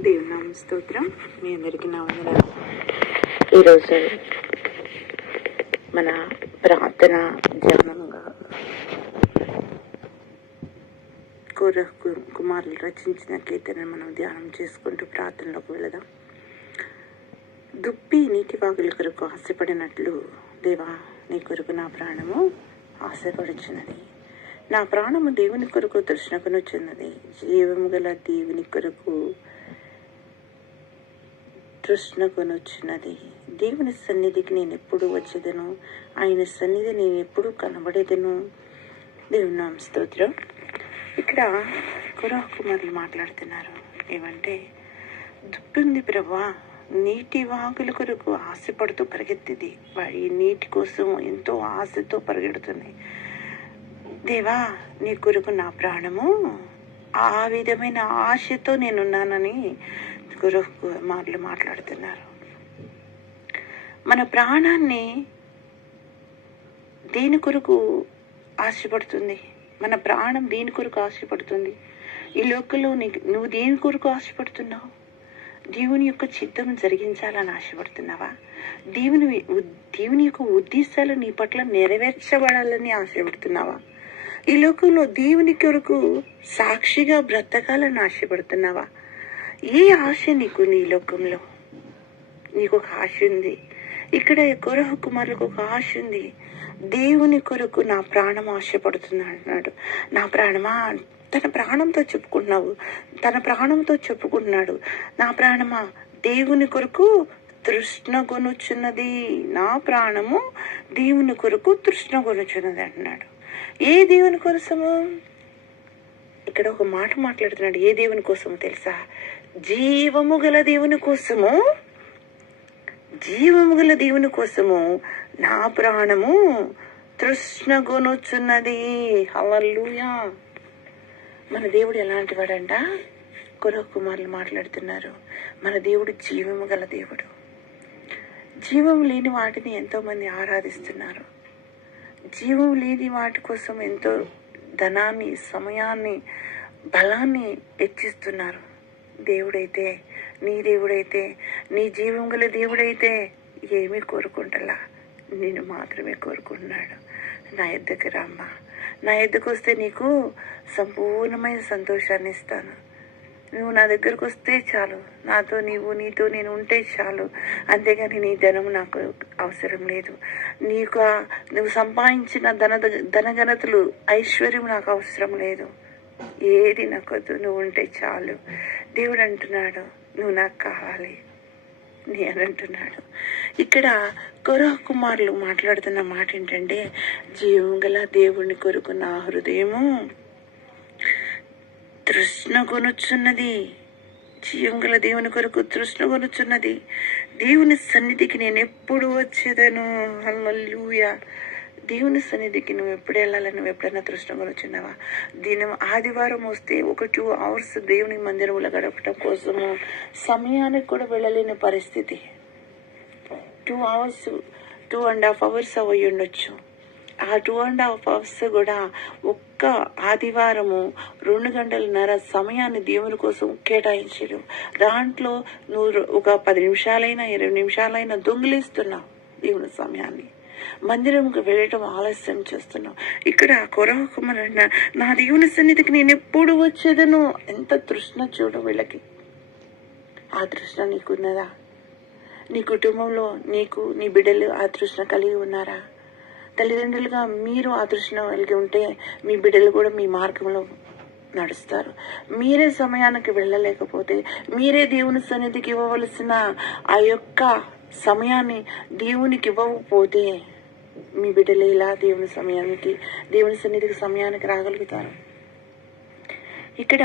దేవునామ స్తోత్రం. మీ అందరికీ నా వందనాలు. ఈరోజు మన ప్రార్థన ధ్యానంగా కుర కు- కుమారులు రచించిన కీర్తన మనం ధ్యానం చేసుకుంటూ ప్రార్థనలోకి వెళదాం. దుప్పి నీటి వాగుల కొరకు ఆశపడినట్లు దేవా నీ కొరకు నా ప్రాణము ఆశపడుచున్నది. నా ప్రాణము దేవుని కొరకు తృష్ణకునొచ్చున్నది జీవము గల దేవుని కొరకు తృష్ణకునొచ్చున్నది దేవుని సన్నిధికి నేను ఎప్పుడు వచ్చేదను? ఆయన సన్నిధి నేను ఎప్పుడు కనబడేదను? దేవుని నామ స్తోత్రం. ఇక్కడ కురా కుమారులు మాట్లాడుతున్నారు. ఏమంటే దుప్పింది ప్రభా నీటి వాగుల కొరకు ఆశపడుతూ పరిగెత్తింది. ఈ నీటి కోసం ఎంతో ఆశతో పరిగెడుతుంది. దేవా నీ కొరకు నా ప్రాణము? ఆ విధమైన ఆశతో నేనున్నానని గురు కుమారులు మాట్లాడుతున్నారు. మన ప్రాణాన్ని దేని కొరకు ఆశపడుతుంది? మన ప్రాణం దేని కొరకు ఆశపడుతుంది? ఈ లోకంలో నీకు నువ్వు దేని కొరకు ఆశపడుతున్నావు? దేవుని యొక్క చిత్తం జరిగించాలని ఆశపడుతున్నావా? దేవుని దేవుని యొక్క ఉద్దేశాలు నీ పట్ల నెరవేర్చబడాలని ఆశపడుతున్నావా? ఈ లోకంలో దేవుని కొరకు సాక్షిగా బ్రతకాలని ఆశపడుతున్నావా? ఏ ఆశ నీకు నీ లోకంలో. నీకు ఒక ఆశ ఉంది. ఇక్కడ కొరహ కుమారులకు ఒక ఆశ ఉంది. దేవుని కొరకు నా ప్రాణం ఆశపడుతున్నాడు అన్నాడు నా ప్రాణమా? తన ప్రాణంతో చెప్పుకుంటున్నావు. తన ప్రాణంతో చెప్పుకుంటున్నాడు. నా ప్రాణమా? దేవుని కొరకు తృష్ణ కొనుచున్నది నా ప్రాణము దేవుని కొరకు తృష్ణ కొనుచున్నది అంటున్నాడు. ఏ దేవుని కోసము? ఇక్కడ ఒక మాట మాట్లాడుతున్నాడు. ఏ దేవుని కోసము తెలుసా? జీవము గల దేవుని కోసము జీవము గల దేవుని కోసము నా ప్రాణము తృష్ణగొనుచున్నది. హల్లెలూయా. మన దేవుడు ఎలాంటి వాడంట? కురవ కుమారులు మాట్లాడుతున్నారు. మన దేవుడు జీవము గల దేవుడు. జీవం లేని వాటిని ఎంతోమంది ఆరాధిస్తున్నారు. జీవం లేని వాటి కోసం ఎంతో ధనాన్ని సమయాన్ని బలాన్ని వెచ్చిస్తున్నారు. దేవుడైతే నీ దేవుడైతే నీ జీవం గల దేవుడైతే ఏమీ కోరుకుంటలా? నేను మాత్రమే కోరుకుంటున్నాడు. నా ఎద్దకు రామ్మ నా ఎద్దకు వస్తే నీకు సంపూర్ణమైన సంతోషాన్ని ఇస్తాను. నువ్వు నా దగ్గరకు వస్తే చాలు. నాతో నీవు నీతో నేను ఉంటే చాలు. అంతేగాని నీ ధనం నాకు అవసరం లేదు. నీకు నువ్వు సంపాదించిన ధన ధనఘనతలు ఐశ్వర్యం నాకు అవసరం లేదు. ఏది నాకు వద్దు నువ్వు ఉంటే చాలు. దేవుడు అంటున్నాడు నువ్వు నాకు కావాలి నీ అని అంటున్నాడు. ఇక్కడ కొరవ కుమారులు మాట్లాడుతున్న మాట ఏంటంటే జీవం గల దేవుణ్ణి కొరకు నా హృదయము తృష్ణ కొనుచున్నది జీవం గల దేవుని కొరకు తృష్ణ కొనుచున్నది దేవుని సన్నిధికి నేను ఎప్పుడు వచ్చేదను? హల్లెలూయా. దేవుని సన్నిధికి నువ్వు ఎప్పుడు వెళ్ళాలని నువ్వు ఎప్పుడైనా దృష్టం కొనుచున్నావా దినం ఆదివారం వస్తే ఒక టూ అవర్స్ దేవుని మందిరంలో గడపటం కోసము సమయానికి కూడా వెళ్ళలేని పరిస్థితి. Two hours two and half hours అయి ఉండొచ్చు. ఆ టూ అండ్ హాఫ్ అవర్స్ కూడా ఒక్క ఆదివారము రెండు గంటలన్నర సమయాన్ని దేవుని కోసం కేటాయించడం దాంట్లో నువ్వు ఒక పది నిమిషాలైనా ఇరవై నిమిషాలైనా దొంగిలిస్తున్నావు దేవుని సమయాన్ని. మందిరంకి వెళ్ళటం ఆలస్యం చేస్తున్నావు. ఇక్కడ కొరవ కుమార్ నా దేవుని సన్నిధికి నేను ఎప్పుడు వచ్చేదను? ఎంత తృష్ణ చూడు వీళ్ళకి. ఆ తృష్ణ నీకున్నదా? నీ కుటుంబంలో నీకు నీ బిడ్డలు ఆ తృష్ణ కలిగి ఉన్నారా? తల్లిదండ్రులుగా మీరు ఆ తృష్ణ కలిగి ఉంటే మీ బిడ్డలు కూడా మీ మార్గంలో నడుస్తారు. మీరే సమయానికి వెళ్ళలేకపోతే మీరే దేవుని సన్నిధికి ఇవ్వవలసిన ఆ యొక్క సమయాన్ని దేవునికి ఇవ్వకపోతే మీ బిడ్డలు ఇలా దేవుని సమయానికి దేవుని సన్నిధికి సమయానికి రాగలుగుతారు. ఇక్కడ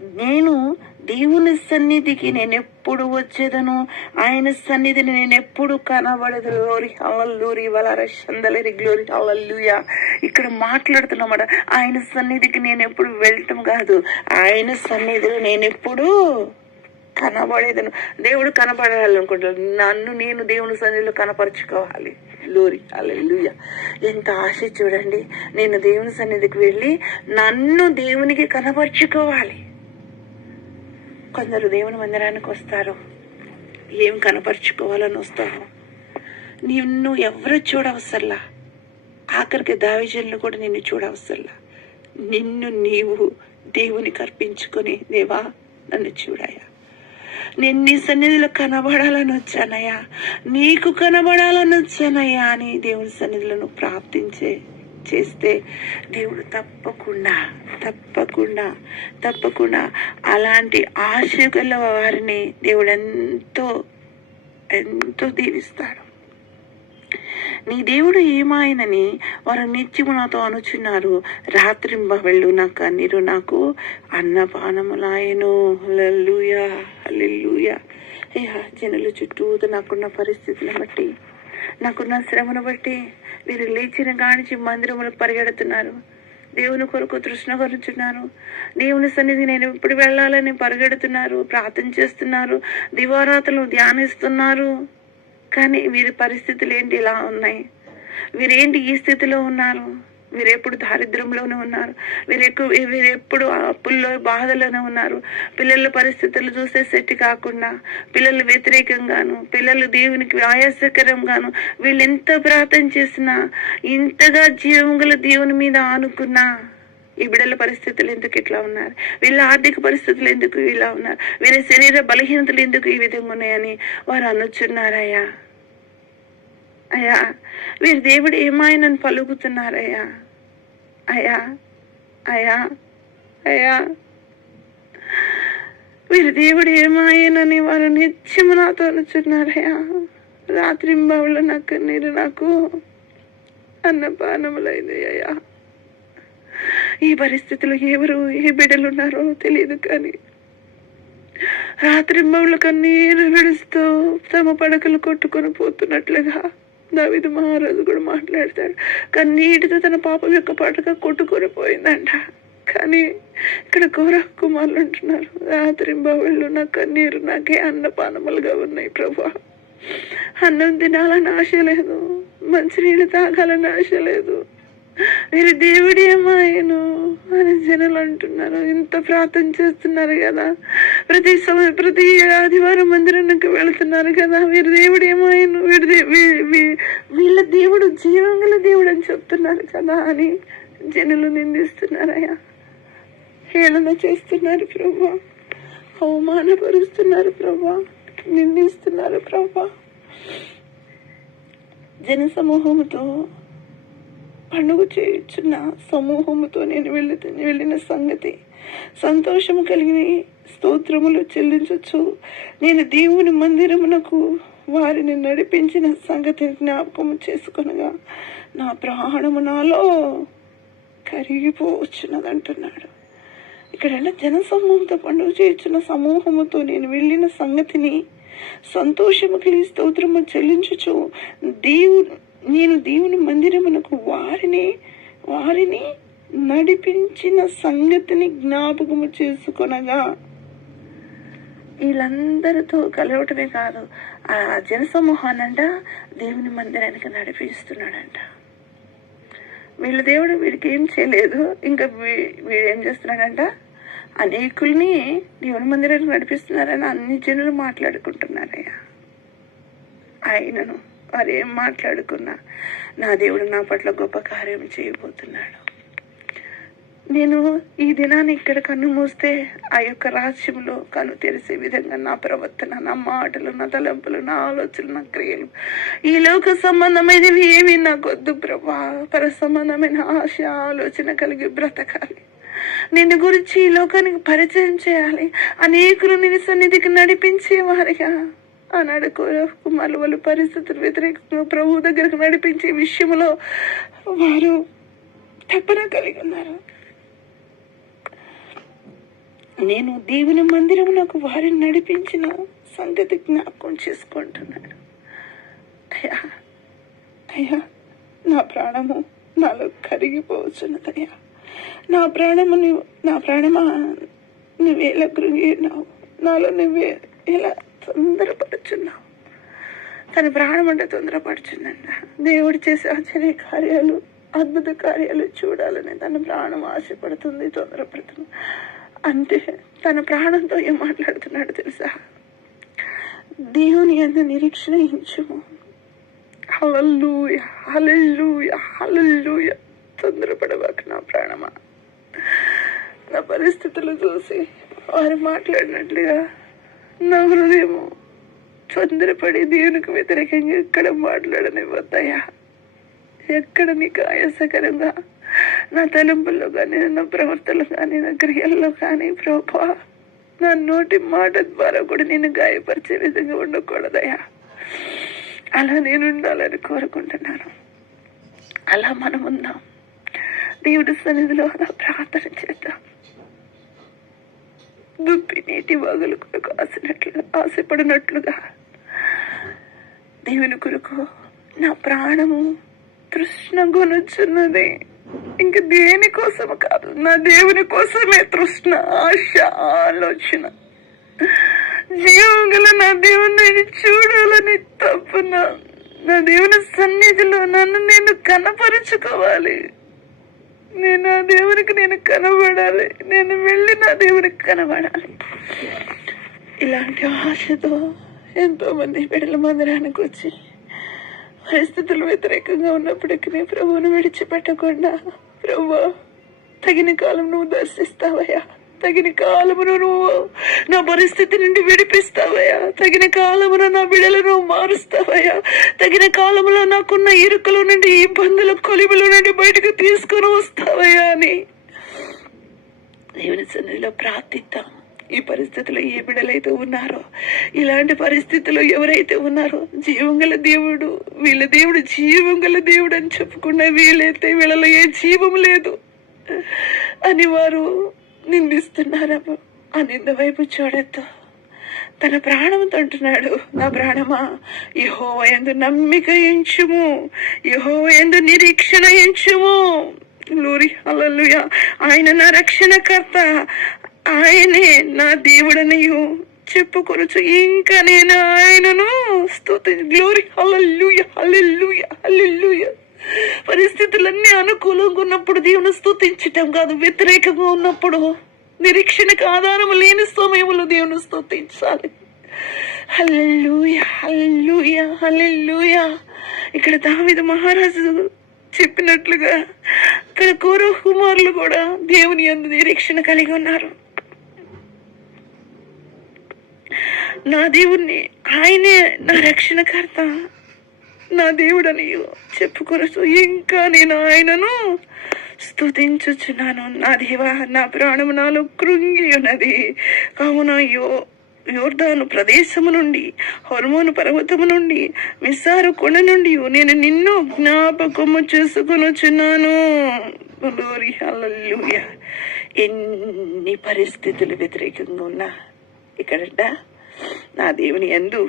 నేను దేవుని సన్నిధికి నేను ఎప్పుడు వచ్చేదను? ఆయన సన్నిధిని నేను ఎప్పుడు కనబడదు లోరి హల్లూరి వలర చందలరి గ్లోరి హల్లూయా ఇక్కడ మాట్లాడుతున్నమాట ఆయన సన్నిధికి నేను ఎప్పుడు వెళ్ళటం కాదు. ఆయన సన్నిధిలో నేను ఎప్పుడు కనబడేదను. దేవుడు కనబడాలనుకుంటాడు. నన్ను నేను దేవుని సన్నిధిలో కనపరుచుకోవాలి. లోరి అల్లెలుయ ఎంత ఆశ చూడండి. నేను దేవుని సన్నిధికి వెళ్ళి నన్ను దేవునికి కనపరుచుకోవాలి. కొందరు దేవుని మందిరానికి వస్తారు. ఏం కనపరుచుకోవాలని వస్తావు నిన్ను ఎవరు చూడవసర్లా? ఆఖరికి దావిజన్లు కూడా నిన్ను చూడవసర్లా? నిన్ను నీవు దేవునికి అర్పించుకొని దేవా నన్ను చూడాయా? నేను నీ సన్నిధిలో కనబడాలని వచ్చానయ్యా. నీకు కనబడాలని వచ్చానయ్యా అని దేవుని సన్నిధిలో ప్రార్థించే చేస్తే దేవుడు తప్పకుండా తప్పకుండా తప్పకుండా అలాంటి ఆశ గల వారిని దేవుడు ఎంతో ఎంతో దీవిస్తాడు. నీ దేవుడు ఏమాయనని వారు నిత్యము నాతో అనుచున్నారు. రాత్రింబ వెళ్ళు నా కన్నీరు నాకు అన్నపానములాయను. హల్లెలూయా హల్లెలూయా. అయ్యా జనులు చుట్టూ నాకున్న పరిస్థితులను బట్టి నాకున్న శ్రమను బట్టి మీరు లేచిన కానించి మందిరములు పరిగెడుతున్నారు. దేవుని కొరకు తృష్ణ కొరుచున్నారు దేవుని సన్నిధి నేను ఎప్పుడు వెళ్ళాలని పరిగెడుతున్నారు. ప్రార్థన చేస్తున్నారు. దివారాతలు ధ్యానిస్తున్నారు. కానీ వీరి పరిస్థితులు ఏంటి ఇలా ఉన్నాయి? వీరేంటి ఈ స్థితిలో ఉన్నారు? వీరెప్పుడు దారిద్ర్యంలోనే ఉన్నారు? వీరెక్కు వీరెప్పుడు అప్పుల్లో బాధలోనే ఉన్నారు? పిల్లల పరిస్థితులు చూస్తే సెట్ కాకుండా పిల్లలు వ్యతిరేకంగాను పిల్లలు దేవునికి ఆయాసకరంగాను వీళ్ళు ఎంత ప్రార్థన చేసినా ఇంతగా జీవం గల దేవుని మీద ఆనుకున్నా ఈ బిడ్డల పరిస్థితులు ఎందుకు ఇట్లా ఉన్నారు? వీళ్ళ ఆర్థిక పరిస్థితులు ఎందుకు ఇలా ఉన్నారు? వీరి శరీర బలహీనతలు ఎందుకు ఈ విధంగా ఉన్నాయని వారు అనుచున్నారయ్యా. అయ్యా వీరి దేవుడు ఏమాయనని పలుకుతున్నారయ్యా? అయ్యా అయ్యా అయ్యా. వీరి దేవుడు ఏమాయనని వారు నిత్యము నాతో అనుచున్నారయ్యా. రాత్రింబావులు నాకు నీరు నాకు అన్నపానములైంది అయ్యా ఈ పరిస్థితిలో ఎవరు ఏ బిడ్డలు ఉన్నారో తెలియదు కానీ రాత్రి మౌళ్ళ కన్నీరు విడుస్తూ తమ పడకలు కొట్టుకొని పోతున్నట్లుగా దావిదు మహారాజు కూడా మాట్లాడతాడు. కన్నీటితో తన పాపం యొక్క పడక కొట్టుకొని పోయిందంట. కానీ ఇక్కడ ఘోర కుమారులు ఉంటున్నారు. రాత్రి నా కన్నీరు నాకే అన్నపానములుగా ఉన్నాయి ప్రభా. అన్నం తినాలని ఆశ లేదు. మంచినీళ్ళు తాగాలని ఆశ లేదు. మీరు దేవుడి ఏమాయను అని జనులు అంటున్నారు. ఇంత ప్రార్థన చేస్తున్నారు కదా. ప్రతి సమయం ప్రతి ఆదివారం మందిరానికి వెళుతున్నారు కదా. వీరి దేవుడు ఏమాయను వీడి వీళ్ళ దేవుడు జీవంగల దేవుడు అని చెప్తున్నారు కదా అని జనులు నిందిస్తున్నారయ్యా. హేళన చేస్తున్నారు ప్రభా. అవమానపరుస్తున్నారు ప్రభా. నిందిస్తున్నారు ప్రభా. జన సమూహంతో పండుగ చేయుచున్న సమూహముతో నేను వెళ్ళి వెళ్ళిన సంగతి. సంతోషము కలిగిన స్తోత్రములు చెల్లించవచ్చు నేను దేవుని మందిరమునకు వారిని నడిపించిన సంగతి జ్ఞాపకం చేసుకొనగా నా ప్రాణము నాలో కరిగిపోవచ్చున్నది అంటున్నాడు ఇక్కడ జన సమూహంతో పండుగ చేయించిన సమూహముతో నేను వెళ్ళిన సంగతిని సంతోషము కలిగి స్తోత్రము చెల్లించుచు దేవుని నేను దేవుని మందిరమునకు వారిని వారిని నడిపించిన సంగతిని జ్ఞాపకము చేసుకొనగా వీళ్ళందరితో కలవటమే కాదు ఆ జనసమూహానంట దేవుని మందిరానికి నడిపిస్తున్నాడంట. వీళ్ళ దేవుడు వీడికి ఏం చేయలేదు ఇంకా వీ- వీడు ఏం చేస్తున్నాడంట? అనేకుల్ని దేవుని మందిరానికి నడిపిస్తున్నారని అన్ని జనులు మాట్లాడుకుంటున్నారయ్యా. ఆయనను వారు ఏం మాట్లాడుకున్నా నా దేవుడు నా పట్ల గొప్ప కార్యం చేయబోతున్నాడు. నేను ఈ దినాన్ని ఇక్కడ కన్ను మూస్తే ఆ యొక్క రాజ్యంలో కన్ను తెరిసే విధంగా నా ప్రవర్తన నా మాటలు నా తలంపులు నా ఆలోచనలు నా క్రియలు ఈ లోక సంబంధమైనవి ఏమీ నా కొద్దు ప్రభా. పర సంబంధమైన ఆశ ఆలోచన కలిగి బ్రతకాలి. నిన్ను గురించి ఈ లోకానికి పరిచయం చేయాలి. అనేకులు నిన్ను సన్నిధికి నడిపించేవారిగా. ఆనాడు కోర కుమారులు వాళ్ళ పరిస్థితులు వ్యతిరేకంగా ప్రభువు దగ్గరకు నడిపించే విషయంలో వారు తప్పన కలిగి ఉన్నారు. నేను దేవుని మందిరమునకు వారిని నడిపించిన సంగతి జ్ఞాపకం చేసుకుంటున్నాడు అయ్యా అయ్యా నా ప్రాణము నాలో కరిగిపోవచ్చున్నదయ్యా నా ప్రాణము నువ్వు నా ప్రాణమా నువ్వేలా కృంగినావు? నాలో నువ్వే ఎలా తొందరపడుచున్నావు తన ప్రాణం అంటే తొందరపడుచుందంట దేవుడు చేసే ఆశ్చర్య కార్యాలు అద్భుత కార్యాలు చూడాలని తన ప్రాణం ఆశపడుతుంది తొందరపడుతుంది. అంటే తన ప్రాణంతో ఏం మాట్లాడుతున్నాడు తెలుసా? దేవుని అంత నిరీక్షణ ఇచ్చుము హలల్లుయ హల్లెలూయ హల్లెలూయ. తొందరపడవాక నా ప్రాణమా. నా పరిస్థితులు చూసి వారు మాట్లాడినట్లుగా నా హృదయము తొందరపడి దేవునికి వ్యతిరేకంగా ఎక్కడ మాట్లాడనివ్వద్దయ్యా. ఎక్కడ నీకు ఆయాసకరంగా నా తలంపుల్లో కానీ నా ప్రవర్తనలో కానీ నా క్రియల్లో కానీ ప్రభా నా నోటి మాట ద్వారా కూడా నేను గాయపరిచే విధంగా ఉండకూడదయ్యా. అలా నేను ఉండాలని కోరుకుంటున్నాను. అలా మనం ఉందాం దేవుడి సన్నిధిలో అలా ప్రార్థన చేద్దాం. దుప్పి నీటి వాగులు కొరకు ఆసినట్లుగా ఆశపడినట్లుగా. దేవుని కొరకు నా ప్రాణము తృష్ణ కొనుచున్నది ఇంక దేని కాదు నా దేవుని కోసమే తృష్ణ ఆశ ఆలోచన. జీవంగల నా దేవుని చూడాలని తప్పున నా దేవుని సన్నిధిలో నన్ను నేను కనపరుచుకోవాలి. నేను నా దేవునికి నేను కనబడాలి. నేను వెళ్ళి నా దేవునికి కనబడాలి. ఇలాంటి ఆశతో ఎంతో మంది బిడ్డల మందిరానికి వచ్చి పరిస్థితులు వ్యతిరేకంగా ఉన్నప్పటికీ ప్రభువును విడిచిపెట్టకుండా ప్రభు తగిన కాలం నువ్వు దర్శిస్తావయ్యా. తగిన కాలమును నువ్వు నా పరిస్థితి నుండి విడిపిస్తావయ్యా. తగిన కాలమున నా బిడలను మారుస్తావయ్యా. తగిన కాలంలో నాకున్న ఇరుకుల నుండి ఇబ్బందుల కొలిముల నుండి బయటకు తీసుకొని వస్తావయ్యా అని. దేవుని సన్నిధిలో ప్రార్థిద్దాం. ఈ పరిస్థితిలో ఏ బిడలైతే ఉన్నారో ఇలాంటి పరిస్థితుల్లో ఎవరైతే ఉన్నారో జీవంగల దేవుడు వీళ్ళ దేవుడు జీవంగల దేవుడు అని చెప్పుకున్న వీళ్ళైతే వీళ్ళలో ఏ జీవం లేదు. అని వారు నిందిస్తున్నారమ్మ. ఆ నింద వైపు చూడద్దు. తన ప్రాణం తంటున్నాడు. నా ప్రాణమా? యహో ఎందు నమ్మిక ఎంచుము. యహో ఎందు నిరీక్షణ ఎంచుము. లూరి అల్లలుయ ఆయన నా రక్షణకర్త. ఆయనే నా దేవుడనియు. చెప్పుకొనచ్చు ఇంకా నేను ఆయనను స్తుతి గ్లోరీ హల్లెలూయ హల్లెలూయ హల్లెలూయ. పరిస్థితులన్నీ అనుకూలంగా ఉన్నప్పుడు దేవుని స్థుతించటం కాదు వ్యతిరేకంగా ఉన్నప్పుడు. నిరీక్షణకు ఆధారం లేని సమయంలో దేవుని స్థుతించాలి హల్లుయ హల్లుయ హల్లెలూయ. ఇక్కడ దావిద మహారాజు చెప్పినట్లుగా ఇక్కడ కౌరవ కుమారులు కూడా దేవుని అందు నిరీక్షణ కలిగి ఉన్నారు. నా దేవుణ్ణి ఆయనే నా రక్షణకర్త. నా దేవుడని చెప్పుకొనసు ఇంకా నేను ఆయనను స్తుతించుచున్నాను. నా దేవా నా ప్రాణము నాలో కృంగి ఉన్నది. కావున యో యోర్ధాను ప్రదేశము నుండి హోర్మోను పర్వతము నుండి మిస్సారు కొండ నుండి నేను నిన్ను జ్ఞాపకము చేసుకొనుచున్నాను. ఎన్ని పరిస్థితులు వ్యతిరేకంగా ఉన్నా. ఇక్కడ నా దేవుని ఎందు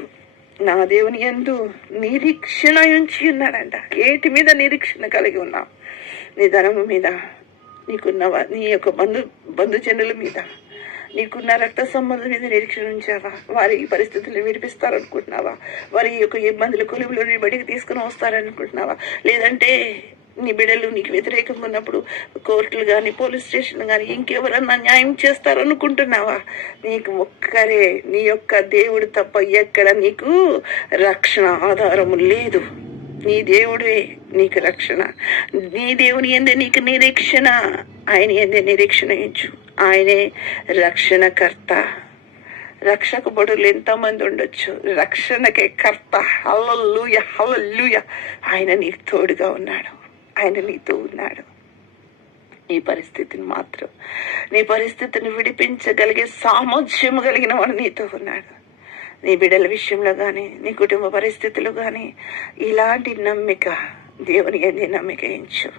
నా దేవుని ఎందు నిరీక్షణ ఉంచి ఉన్నాడంట. ఏటి మీద నిరీక్షణ కలిగి ఉన్నావు? నీ ధనము మీద నీకున్న నీ యొక్క బంధు బంధుజనుల మీద నీకున్న రక్త సంబంధం మీద నిరీక్షణ ఉంచావా? వారి ఈ పరిస్థితులను విడిపిస్తారనుకుంటున్నావా? వారి యొక్క ఇబ్బందులు కొలువులు నీ బడికి తీసుకుని వస్తారనుకుంటున్నావా? లేదంటే నీ బిడ్డలు నీకు వ్యతిరేకంగా ఉన్నప్పుడు కోర్టులు కానీ పోలీస్ స్టేషన్ కానీ ఇంకెవరన్నా న్యాయం చేస్తారనుకుంటున్నావా? నీకు ఒక్కరే నీ యొక్క దేవుడు తప్ప ఎక్కడ నీకు రక్షణ ఆధారము లేదు. నీ దేవుడే నీకు రక్షణ. నీ దేవుని ఎందే నీకు నిరీక్షణ. ఆయన ఎందే నిరీక్షణ ఇచ్చు. ఆయనే రక్షణకర్త. రక్షకబడులు ఎంతమంది ఉండొచ్చు? రక్షణకే కర్త. హల్లూయ హల్లూయ ఆయన నీకు తోడుగా ఉన్నాడు. ఆయన నీతో ఉన్నాడు. నీ పరిస్థితిని మాత్రం నీ పరిస్థితిని విడిపించగలిగే సామర్థ్యం కలిగిన వాడు నీతో ఉన్నాడు. నీ బిడ్డల విషయంలో కానీ నీ కుటుంబ పరిస్థితులు కానీ ఇలాంటి నమ్మిక దేవుని ఎందు నమ్మిక ఎంచు.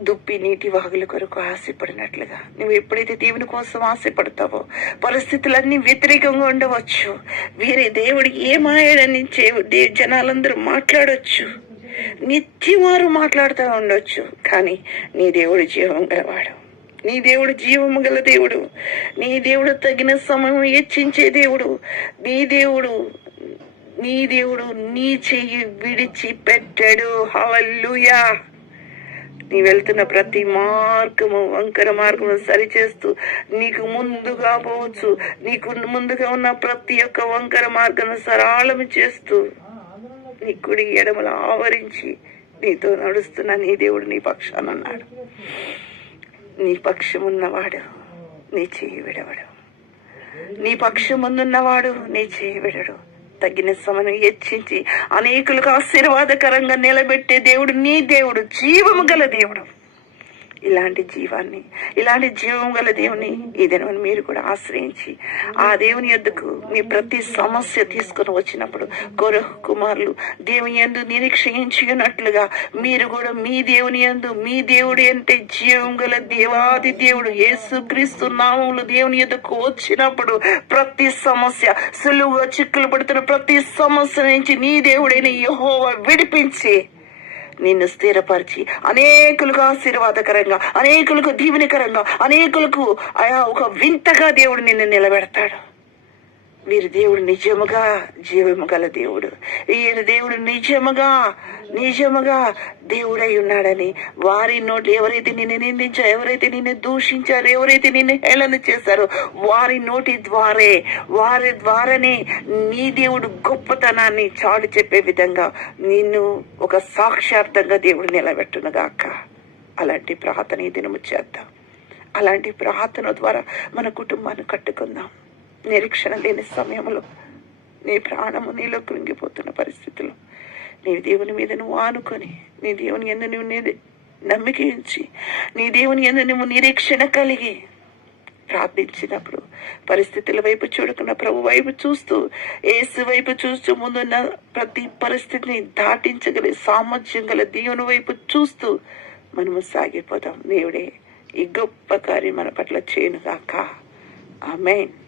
దుప్పి నీటి వాగుల కొరకు ఆశపడినట్లుగా నువ్వు ఎప్పుడైతే దేవుని కోసం ఆశపడతావో పరిస్థితులన్నీ వ్యతిరేకంగా ఉండవచ్చు. వేరే దేవుడు ఏమాయడని దే- జనాలందరూ మాట్లాడవచ్చు నిత్యం వారు మాట్లాడుతూ ఉండొచ్చు కానీ నీ దేవుడు జీవం గలవాడు. నీ దేవుడు జీవము గల దేవుడు. నీ దేవుడు తగిన సమయం హెచ్చించే దేవుడు. నీ దేవుడు నీ దేవుడు నీ చెయ్యి విడిచి పెట్టాడు హల్లెలూయా. నీ వెళ్తున్న ప్రతి మార్గము వంకర మార్గము సరిచేస్తూ నీకు ముందుగా పోవచ్చు. నీకు ముందుగా ఉన్న ప్రతి ఒక్క వంకర మార్గం సరళము చేస్తూ నీ కుడి ఎడమలు ఆవరించి నీతో నడుస్తున్న నీ దేవుడు నీ పక్షాన అన్నాడు నీ పక్షమున్నవాడు నీ చేయి విడవడు. నీ పక్షముందున్నవాడు నీ చేయి విడడు. తగిన సమను హెచ్చించి అనేకులకు ఆశీర్వాదకరంగా నిలబెట్టే దేవుడు నీ దేవుడు జీవము గల దేవుడు. ఇలాంటి జీవాన్ని ఇలాంటి జీవం గల దేవుని ఈ దినం మీరు కూడా ఆశ్రయించి ఆ దేవుని యొద్దకు మీ ప్రతి సమస్య తీసుకొని వచ్చినప్పుడు కొర కుమారులు దేవుని యందు నిరీక్షించినట్లుగా మీరు కూడా మీ దేవుని యందు మీ దేవుడు అంటే జీవం గల దేవాది దేవుడు యేసుక్రీస్తు నామములు దేవుని యొద్దకు వచ్చినప్పుడు ప్రతి సమస్య సులువుగా చిక్కులు పడుతున్న ప్రతి సమస్య నుంచి నీ దేవుడైన యహోవ విడిపించి నిన్ను స్థిరపరిచి అనేకులకు ఆశీర్వాదకరంగా అనేకులకు దీవెనకరంగా అనేకులకు ఆయా ఒక వింతగా దేవుడు నిన్ను నిలబెడతాడు. వీరి దేవుడు నిజముగా జీవము గల దేవుడు. ఈయన దేవుడు నిజముగా నిజముగా దేవుడై ఉన్నాడని వారి నోటి ఎవరైతే నిన్ను నిందించారో ఎవరైతే నిన్ను దూషించారో ఎవరైతే నిన్ను హేళన చేశారో వారి నోటి ద్వారే వారి ద్వారానే నీ దేవుడు గొప్పతనాన్ని చాటు చెప్పే విధంగా నిన్ను ఒక సాక్షార్థంగా దేవుడు నిలబెట్టునుగాక అలాంటి ప్రార్థన ఈ దినము చేద్దాం. అలాంటి ప్రార్థన ద్వారా మన కుటుంబాన్ని కట్టుకుందాం. నిరీక్షణ లేని సమయంలో నీ ప్రాణము నీలో కృంగిపోతున్న పరిస్థితిలో. నీ దేవుని మీద నువ్వు ఆనుకొని నీ దేవుని ఎందు నువ్వు నీ నమ్మిక ఉంచి నీ దేవుని ఎందు నువ్వు నిరీక్షణ కలిగి ప్రార్థించినప్పుడు పరిస్థితుల వైపు చూడకుండా ప్రభు వైపు చూస్తూ ఏసు వైపు చూస్తూ ముందున్న ప్రతి పరిస్థితిని దాటించగల సామర్థ్యం గల దేవుని వైపు చూస్తూ మనము సాగిపోదాం దేవుడే ఈ గొప్ప కార్యం మన పట్ల చేయను కాక ఆమెన్.